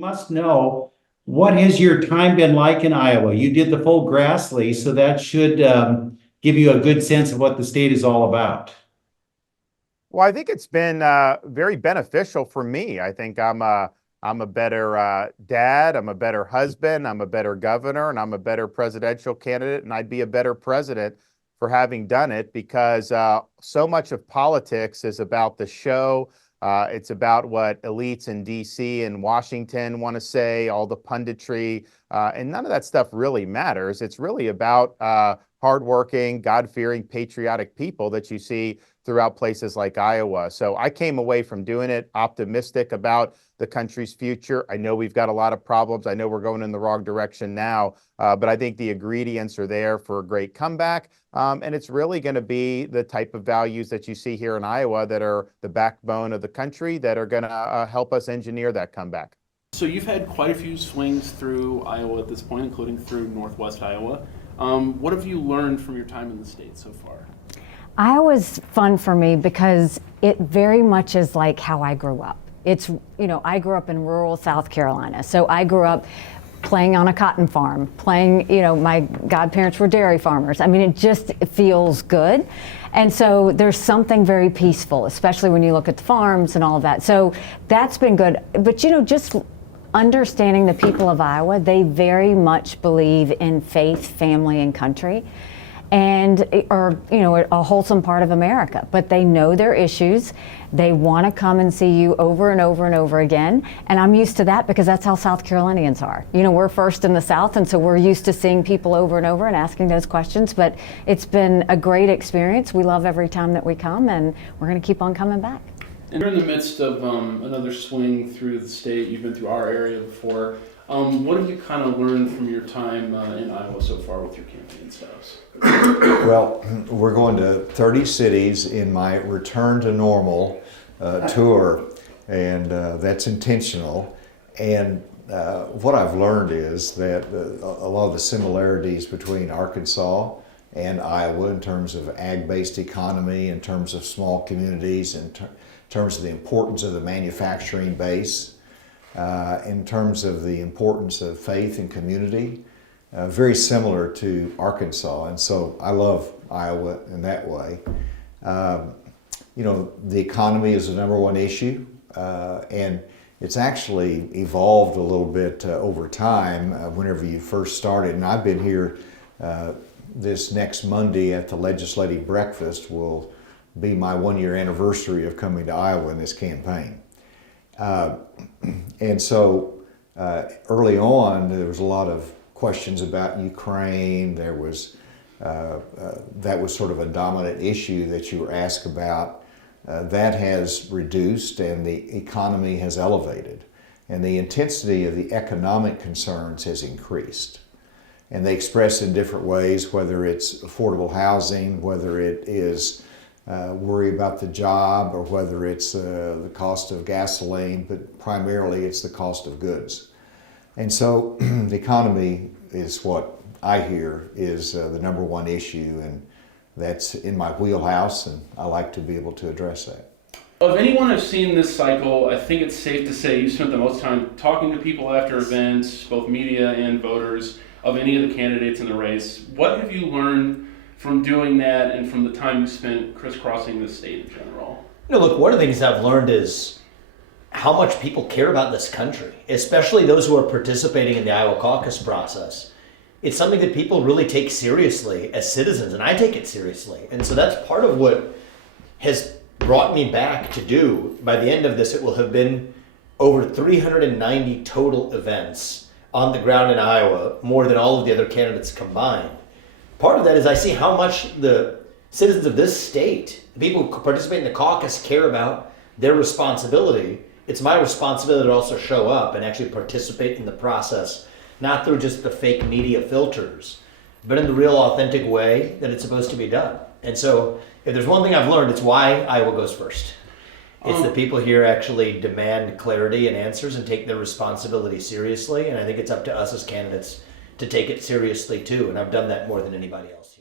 must know, what has your time been like in Iowa? You did the full Grassley, so that should give you a good sense of what the state is all about. Well, I think it's been very beneficial for me. I think I'm a better dad, I'm a better husband, I'm a better governor, and I'm a better presidential candidate, and I'd be a better president for having done it, because so much of politics is about the show. It's about what elites in DC and Washington want to say, all the punditry, and none of that stuff really matters. It's really about hardworking, God-fearing, patriotic people that you see throughout places like Iowa. So I came away from doing it optimistic about the country's future. I know we've got a lot of problems. I know we're going in the wrong direction now, but I think the ingredients are there for a great comeback. And it's really going to be the type of values that you see here in Iowa that are the backbone of the country that are going to help us engineer that comeback. So you've had quite a few swings through Iowa at this point, including through Northwest Iowa. What have you learned from your time in the state so far? Iowa's fun for me because it very much is like how I grew up. It's, you know, I grew up in rural South Carolina. So I grew up playing on a cotton farm, playing, you know, my godparents were dairy farmers. I mean, it just feels good. And so there's something very peaceful, especially when you look at the farms and all of that. So that's been good. But, you know, just understanding the people of Iowa, they very much believe in faith, family, and country, and are, you know, a wholesome part of America. But they know their issues. They want to come and see you over and over and over again. And I'm used to that because that's how South Carolinians are. You know, we're first in the South, and so we're used to seeing people over and over and asking those questions. But it's been a great experience. We love every time that we come, and we're going to keep on coming back. And you're in the midst of another swing through the state. You've been through our area before. What have you kind of learned from your time in Iowa so far with your campaign status? Well, we're going to 30 cities in my return to normal tour, and that's intentional. And what I've learned is that a lot of the similarities between Arkansas and Iowa in terms of ag-based economy, in terms of small communities, in terms of the importance of the manufacturing base, in terms of the importance of faith and community, very similar to Arkansas. And so I love Iowa in that way. You know, the economy is the number one issue, and it's actually evolved a little bit over time whenever you first started. And I've been here this next Monday at the legislative breakfast will be my one-year anniversary of coming to Iowa in this campaign. And so early on, there was a lot of questions about Ukraine. There was, that was sort of a dominant issue that you were asked about. That has reduced and the economy has elevated. And the intensity of the economic concerns has increased. And they express in different ways, whether it's affordable housing, whether it is worry about the job, or whether it's the cost of gasoline, but primarily it's the cost of goods. And so the economy is what I hear is the number one issue, and that's in my wheelhouse, and I like to be able to address that. Of anyone I've seen this cycle, I think it's safe to say you spent the most time talking to people after events, both media and voters, of any of the candidates in the race. What have you learned from doing that and from the time you spent crisscrossing the state in general? You know, look, one of the things I've learned is how much people care about this country, especially those who are participating in the Iowa caucus process. It's something that people really take seriously as citizens, and I take it seriously. And so that's part of what has brought me back to do. By the end of this, it will have been over 390 total events on the ground in Iowa, more than all of the other candidates combined. Part of that is I see how much the citizens of this state, the people who participate in the caucus, care about their responsibility. It's my responsibility to also show up and actually participate in the process, not through just the fake media filters, but in the real authentic way that it's supposed to be done. And so if there's one thing I've learned, it's why Iowa goes first. It's the people here actually demand clarity and answers and take their responsibility seriously. And I think it's up to us as candidates to take it seriously too. And I've done that more than anybody else.